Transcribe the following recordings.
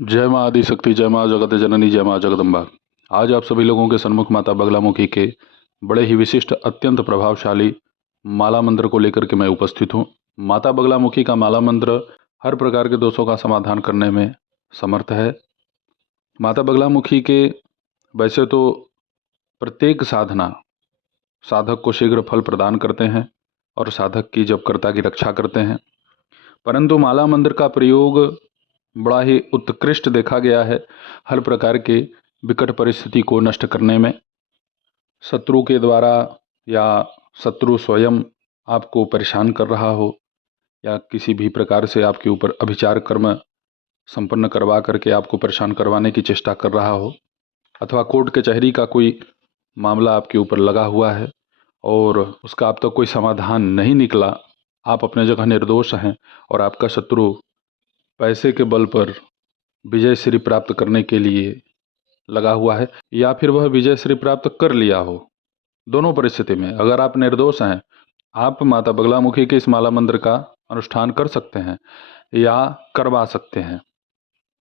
जय माँ आदिशक्ति, जय माँ जगत जननी, जय माँ जगदम्बा। आज आप सभी लोगों के सन्मुख माता बगलामुखी के बड़े ही विशिष्ट, अत्यंत प्रभावशाली माला मंत्र को लेकर के मैं उपस्थित हूँ। माता बगलामुखी का माला मंत्र हर प्रकार के दोषों का समाधान करने में समर्थ है। माता बगलामुखी के वैसे तो प्रत्येक साधना साधक को शीघ्र फल प्रदान करते हैं और साधक की जपकर्ता की रक्षा करते हैं, परंतु माला मंत्र का प्रयोग बड़ा ही उत्कृष्ट देखा गया है हर प्रकार के विकट परिस्थिति को नष्ट करने में। शत्रु के द्वारा या शत्रु स्वयं आपको परेशान कर रहा हो या किसी भी प्रकार से आपके ऊपर अभिचार कर्म संपन्न करवा करके आपको परेशान करवाने की चेष्टा कर रहा हो, अथवा कोर्ट कचहरी का कोई मामला आपके ऊपर लगा हुआ है और उसका अब तक कोई समाधान नहीं निकला, आप अपने जगह निर्दोष हैं और आपका शत्रु पैसे के बल पर विजय श्री प्राप्त करने के लिए लगा हुआ है, या फिर वह विजय श्री प्राप्त कर लिया हो। दोनों परिस्थिति में अगर आप निर्दोष हैं, आप माता बगलामुखी के इस माला मंत्र का अनुष्ठान कर सकते हैं या करवा सकते हैं।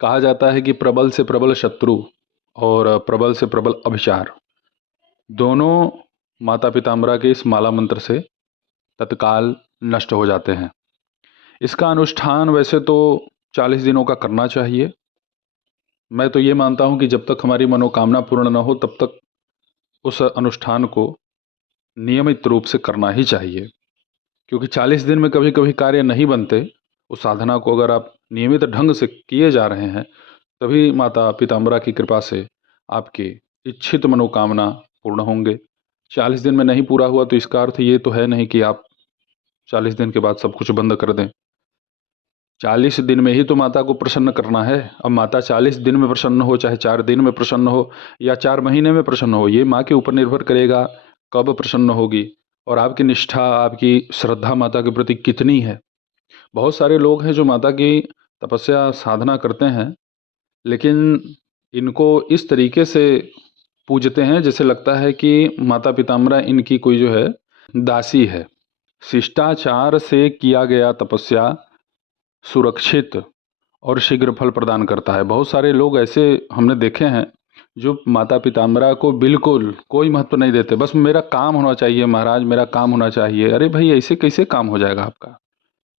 कहा जाता है कि प्रबल से प्रबल शत्रु और प्रबल से प्रबल अभिचार दोनों माता पिताम्बरा के इस माला मंत्र से तत्काल नष्ट हो जाते हैं। इसका अनुष्ठान वैसे तो 40 दिनों का करना चाहिए। मैं तो ये मानता हूँ कि जब तक हमारी मनोकामना पूर्ण न हो तब तक उस अनुष्ठान को नियमित रूप से करना ही चाहिए, क्योंकि 40 दिन में कभी कभी कार्य नहीं बनते। उस साधना को अगर आप नियमित ढंग से किए जा रहे हैं तभी माता पिताम्बरा की कृपा से आपकी इच्छित मनोकामना पूर्ण होंगे। 40 दिन में नहीं पूरा हुआ तो इसका अर्थ ये तो है नहीं कि आप 40 दिन के बाद सब कुछ बंद कर दें। 40 दिन में ही तो माता को प्रसन्न करना है। अब माता 40 दिन में प्रसन्न हो, चाहे 4 दिन में प्रसन्न हो या 4 महीने में प्रसन्न हो, ये माँ के ऊपर निर्भर करेगा कब प्रसन्न होगी और आपकी निष्ठा, आपकी श्रद्धा माता के प्रति कितनी है। बहुत सारे लोग हैं जो माता की तपस्या साधना करते हैं, लेकिन इनको इस तरीके से पूजते हैं जैसे लगता है कि माता पिताम्बरा इनकी कोई जो है दासी है। शिष्टाचार से किया गया तपस्या सुरक्षित और शीघ्र फल प्रदान करता है। बहुत सारे लोग ऐसे हमने देखे हैं जो माता पिताम्बरा को बिल्कुल कोई महत्व नहीं देते, बस मेरा काम होना चाहिए महाराज, मेरा काम होना चाहिए। अरे भाई, ऐसे कैसे काम हो जाएगा आपका?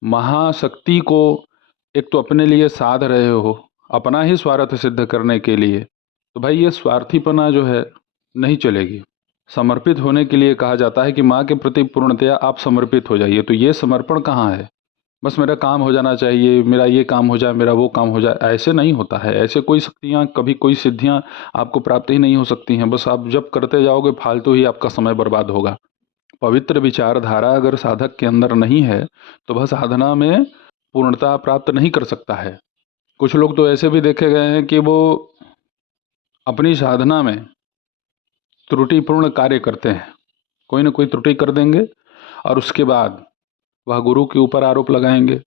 महाशक्ति को एक तो अपने लिए साध रहे हो, अपना ही स्वार्थ सिद्ध करने के लिए, तो भाई ये स्वार्थीपना जो है नहीं चलेगी। समर्पित होने के लिए कहा जाता है कि माँ के प्रति पूर्णतया आप समर्पित हो जाइए। तो ये समर्पण कहाँ है? बस मेरा काम हो जाना चाहिए, मेरा ये काम हो जाए, मेरा वो काम हो जाए, ऐसे नहीं होता है। ऐसे कोई शक्तियाँ, कभी कोई सिद्धियाँ आपको प्राप्त ही नहीं हो सकती हैं। बस आप जब करते जाओगे फालतू ही आपका समय बर्बाद होगा। पवित्र विचारधारा अगर साधक के अंदर नहीं है तो वह साधना में पूर्णता प्राप्त नहीं कर सकता है। कुछ लोग तो ऐसे भी देखे गए हैं कि वो अपनी साधना में त्रुटिपूर्ण कार्य करते हैं, कोई ना कोई त्रुटि कर देंगे और उसके बाद वह गुरु के ऊपर आरोप लगाएंगे,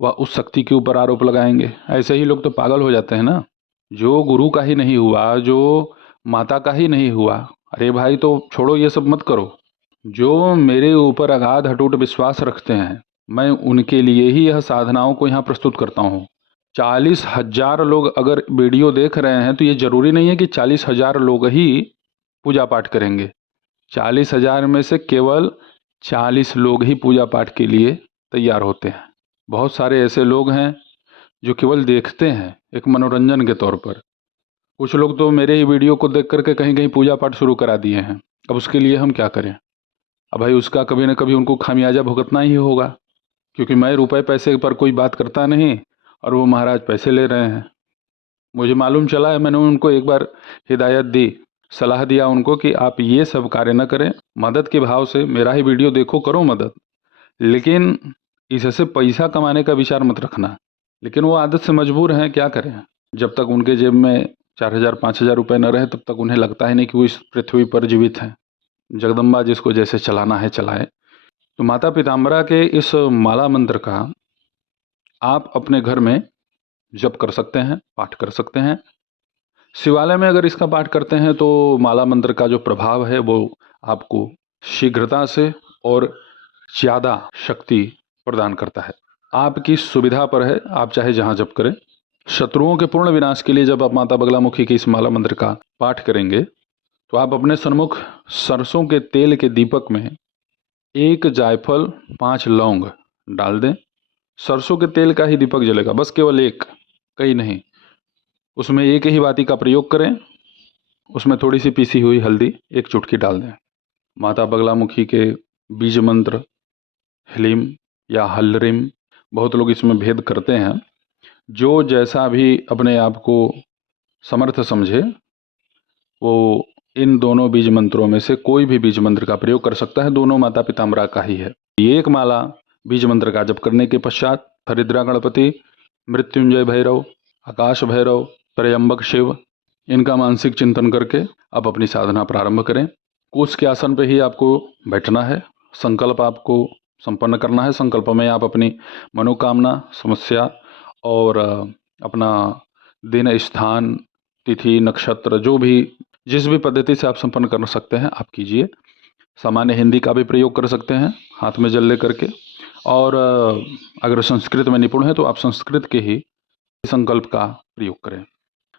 वह उस शक्ति के ऊपर आरोप लगाएंगे। ऐसे ही लोग तो पागल हो जाते हैं ना। जो गुरु का ही नहीं हुआ, जो माता का ही नहीं हुआ, अरे भाई तो छोड़ो, ये सब मत करो। जो मेरे ऊपर अगाध अटूट विश्वास रखते हैं, मैं उनके लिए ही यह साधनाओं को यहाँ प्रस्तुत करता हूँ। 40,000 लोग अगर वीडियो देख रहे हैं तो ये जरूरी नहीं है कि 40,000 लोग ही पूजा पाठ करेंगे। 40,000 में से केवल 40 लोग ही पूजा पाठ के लिए तैयार होते हैं। बहुत सारे ऐसे लोग हैं जो केवल देखते हैं एक मनोरंजन के तौर पर। कुछ लोग तो मेरे ही वीडियो को देख करके कहीं कहीं पूजा पाठ शुरू करा दिए हैं। अब उसके लिए हम क्या करें? अब भाई उसका कभी ना कभी उनको खामियाजा भुगतना ही होगा, क्योंकि मैं रुपए पैसे पर कोई बात करता नहीं और वो महाराज पैसे ले रहे हैं। मुझे मालूम चला है, मैंने उनको एक बार हिदायत दी, सलाह दिया उनको कि आप ये सब कार्य न करें, मदद के भाव से मेरा ही वीडियो देखो, करो मदद, लेकिन इससे पैसा कमाने का विचार मत रखना। लेकिन वो आदत से मजबूर हैं, क्या करें। जब तक उनके जेब में 4,000 5,000 रुपये न रहे तब तक उन्हें लगता ही नहीं कि वो इस पृथ्वी पर जीवित हैं। जगदम्बा जिसको जैसे चलाना है चलाए। तो माता पिताम्बरा के इस माला मंत्र का आप अपने घर में जप कर सकते हैं, पाठ कर सकते हैं। शिवालय में अगर इसका पाठ करते हैं तो माला मंत्र का जो प्रभाव है वो आपको शीघ्रता से और ज़्यादा शक्ति प्रदान करता है। आपकी सुविधा पर है, आप चाहे जहाँ जप करें। शत्रुओं के पूर्ण विनाश के लिए जब आप माता बगलामुखी के इस माला मंत्र का पाठ करेंगे तो आप अपने सन्मुख सरसों के तेल के दीपक में 1 जायफल 5 लौंग डाल दें। सरसों के तेल का ही दीपक जलेगा, बस केवल एक, कहीं नहीं। उसमें एक ही बाती का प्रयोग करें। उसमें थोड़ी सी पीसी हुई हल्दी 1 चुटकी डाल दें। माता बगलामुखी के बीज मंत्र हलीम या हल्लरिम, बहुत लोग इसमें भेद करते हैं। जो जैसा भी अपने आप को समर्थ समझे वो इन दोनों बीज मंत्रों में से कोई भी बीज मंत्र का प्रयोग कर सकता है। दोनों माता पिताम्बरा का ही है। ये एक माला बीज मंत्र का जप करने के पश्चात हरिद्रा गणपति, मृत्युंजय भैरव, आकाश भैरव, त्रयंबक शिव, इनका मानसिक चिंतन करके आप अपनी साधना प्रारंभ करें। कुश के आसन पे ही आपको बैठना है। संकल्प आपको संपन्न करना है। संकल्प में आप अपनी मनोकामना, समस्या और अपना दिन, स्थान, तिथि, नक्षत्र, जो भी जिस भी पद्धति से आप संपन्न कर सकते हैं आप कीजिए। सामान्य हिंदी का भी प्रयोग कर सकते हैं हाथ में जल ले करके, और अगर संस्कृत में निपुण है तो आप संस्कृत के ही संकल्प का प्रयोग करें।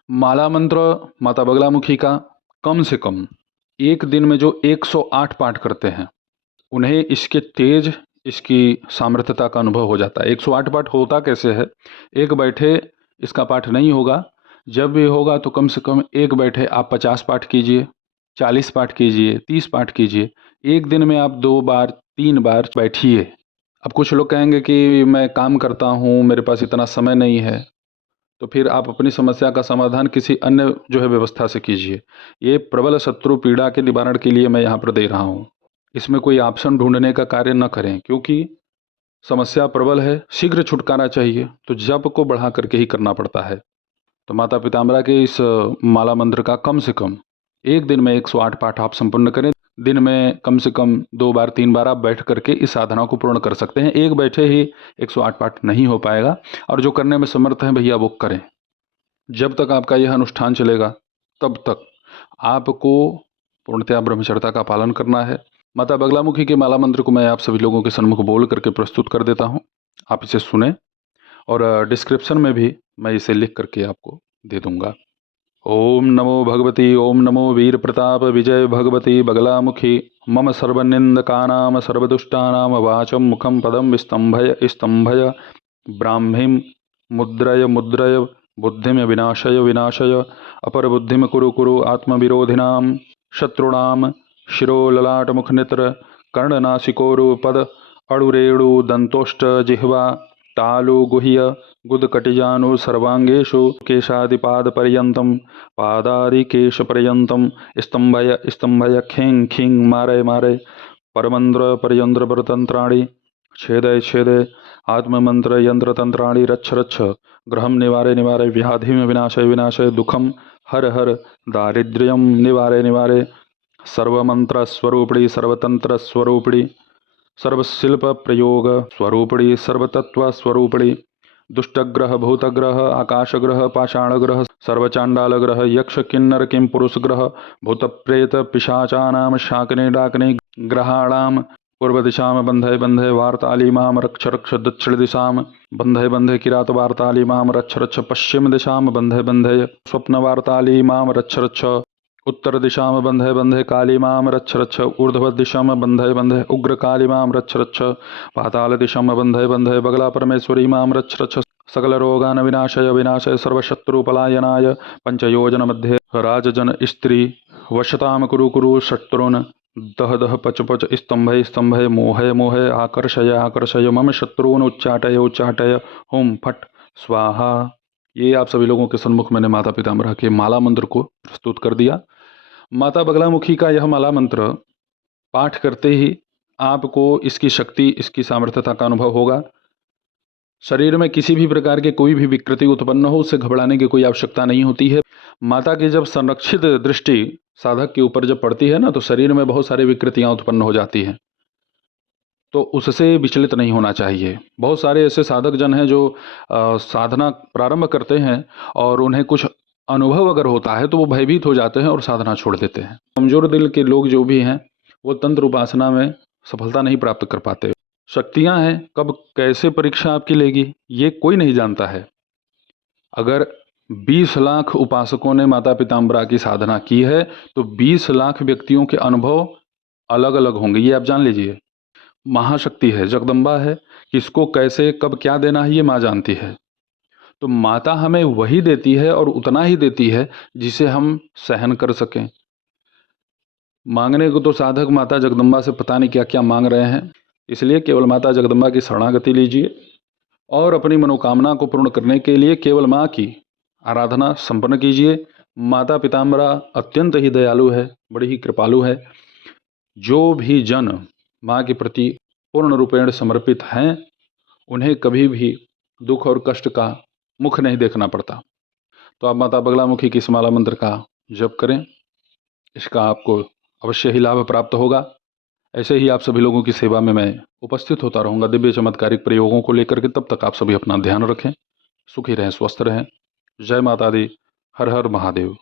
माला मंत्र माता बगलामुखी का कम से कम एक दिन में जो 108 पाठ करते हैं उन्हें इसके तेज, इसकी सामर्थ्यता का अनुभव हो जाता है। 108 पाठ होता कैसे है? एक बैठे इसका पाठ नहीं होगा। जब भी होगा तो कम से कम एक बैठे आप 50 पाठ कीजिए, 40 पाठ कीजिए, 30 पाठ कीजिए। एक दिन में आप 2 बार 3 बार बैठिए। अब कुछ लोग कहेंगे कि मैं काम करता हूँ, मेरे पास इतना समय नहीं है, तो फिर आप अपनी समस्या का समाधान किसी अन्य जो है व्यवस्था से कीजिए। ये प्रबल शत्रु पीड़ा के निवारण के लिए मैं यहाँ पर दे रहा हूँ। इसमें कोई ऑप्शन ढूंढने का कार्य न करें, क्योंकि समस्या प्रबल है, शीघ्र छुटकारा चाहिए तो जप को बढ़ा करके ही करना पड़ता है। तो माता पिताम्बरा के इस माला मंत्र का कम से कम एक दिन में 108 पाठ आप संपन्न करें। दिन में कम से कम 2 बार 3 बार आप बैठ करके इस साधना को पूर्ण कर सकते हैं। एक बैठे ही 108 पाठ नहीं हो पाएगा, और जो करने में समर्थ हैं भैया वो करें। जब तक आपका यह अनुष्ठान चलेगा तब तक आपको पूर्णतया ब्रह्मचर्या का पालन करना है। माता बगलामुखी के माला मंत्र को मैं आप सभी लोगों के सम्मुख बोल करके प्रस्तुत कर देता हूँ। आप इसे सुने, और डिस्क्रिप्शन में भी मैं इसे लिख करके आपको दे दूंगा। ओम नमो भगवती, ओम नमो वीर प्रताप विजय भगवती बगलामुखी। मम सर्वनिंदकानां सर्वदुष्टानां वाचं मुखं पदं स्तंभय स्तंभय। ब्राह्मीं मुद्रय मुद्रय बुद्धिं विनाशय विनाशय। अपरबुद्धिं कुरु कुरु आत्मविरोधिनां शत्रूणां शिरो ललाट मुखनेत्र कर्णनासिकोरुपद अणुरेणु दंतोष्ट जिह्वा तालु गुह्य गुदकटिजानु सर्वांगेषु केशादिपादपर्यन्तं पादादिकेशपर्यन्तं स्तंभय स्तंभय खिं खिं मारय मारय। परमंत्र परयंत्र परतंत्राणि छेदय छेदय। आत्ममंत्र यंत्र तंत्राणि रच्छ रच्छ। ग्रहं निवारय निवारय व्याधिं विनाशय विनाशय। दुखं हर हर दारिद्र्यं निवारय निवारय। सर्वमंत्र स्वरूपिणी सर्वतंत्र स्वरूपिणी सर्वशिल्प प्रयोग स्वरूपिणी सर्वतत्व स्वरूपिणी। दुष्टग्रह भूतग्रह आकाशग्रह पाषाणग्रह सर्वचांडालग्रह यक्ष किन्नर किं पुरुषग्रह भूतप्रेत पिशाचानां शाकने डाकने ग्रहाणां पूर्वदिशां बंधय बंधय वार्ताली मां रक्ष रक्ष। दक्षिण दिशां बंधय बंधय किरात वार्ताली मां रक्ष रक्ष। पश्चिम दिशां बंधय बंधय स्वप्न वार्ताली मां रक्ष रक्ष। उत्तर दिशा में बंधे बंधे काली माम रच्छ रच्छ। ऊर्ध्व दिशा में बंधे बंधे उग्र काली माम रच्छ रच्छ। पाताल दिशा में बंधे बंधे बगला परमेश्वरी माम रच्छ रच्छ। सकल रोगान विनाशय विनाशय सर्वशत्रु पलायनाय। पंचयोजन मध्ये राजजन स्त्री वशताम कुरु कुरु शत्रुन। दह दह पच पच स्तंभय स्तंभय मोहय मोहय आकर्षय आकर्षय। मम शत्रुन उच्चाटय उच्चाटय। हुम फट स्वाहा। ये आप सभी लोगों के सन्मुख मैंने माता पिताम्बरा के माला मंत्र को प्रस्तुत कर दिया। माता बगलामुखी का यह माला मंत्र पाठ करते ही आपको इसकी शक्ति, इसकी सामर्थ्यता का अनुभव होगा। शरीर में किसी भी प्रकार के कोई भी विकृति उत्पन्न हो उससे घबराने की कोई आवश्यकता नहीं होती है। माता की जब संरक्षित दृष्टि साधक के ऊपर जब पड़ती है ना, तो शरीर में बहुत सारी विकृतियां उत्पन्न हो जाती हैं, तो उससे विचलित नहीं होना चाहिए। बहुत सारे ऐसे साधक जन हैं जो साधना प्रारंभ करते हैं और उन्हें कुछ अनुभव अगर होता है तो वो भयभीत हो जाते हैं और साधना छोड़ देते हैं। कमजोर दिल के लोग जो भी हैं वो तंत्र उपासना में सफलता नहीं प्राप्त कर पाते। शक्तियां हैं, कब कैसे परीक्षा आपकी लेगी ये कोई नहीं जानता है। अगर 20 लाख उपासकों ने माता पीताम्बरा की साधना की है तो 20 लाख व्यक्तियों के अनुभव अलग अलग होंगे, ये आप जान लीजिए। महाशक्ति है, जगदम्बा है, किसको कैसे कब क्या देना है ये माँ जानती है। तो माता हमें वही देती है और उतना ही देती है जिसे हम सहन कर सकें। मांगने को तो साधक माता जगदम्बा से पता नहीं क्या क्या मांग रहे हैं, इसलिए केवल माता जगदम्बा की शरणागति लीजिए और अपनी मनोकामना को पूर्ण करने के लिए केवल माँ की आराधना संपन्न कीजिए। माता पीताम्बरा अत्यंत ही दयालु है, बड़ी ही कृपालु है। जो भी जन माँ के प्रति पूर्ण रूपेण समर्पित हैं उन्हें कभी भी दुख और कष्ट का मुख नहीं देखना पड़ता। तो आप माता बगलामुखी की इस माला मंत्र का जप करें, इसका आपको अवश्य ही लाभ प्राप्त होगा। ऐसे ही आप सभी लोगों की सेवा में मैं उपस्थित होता रहूँगा दिव्य चमत्कारिक प्रयोगों को लेकर के। तब तक आप सभी अपना ध्यान रखें, सुखी रहें, स्वस्थ रहें। जय माता दी, हर हर महादेव।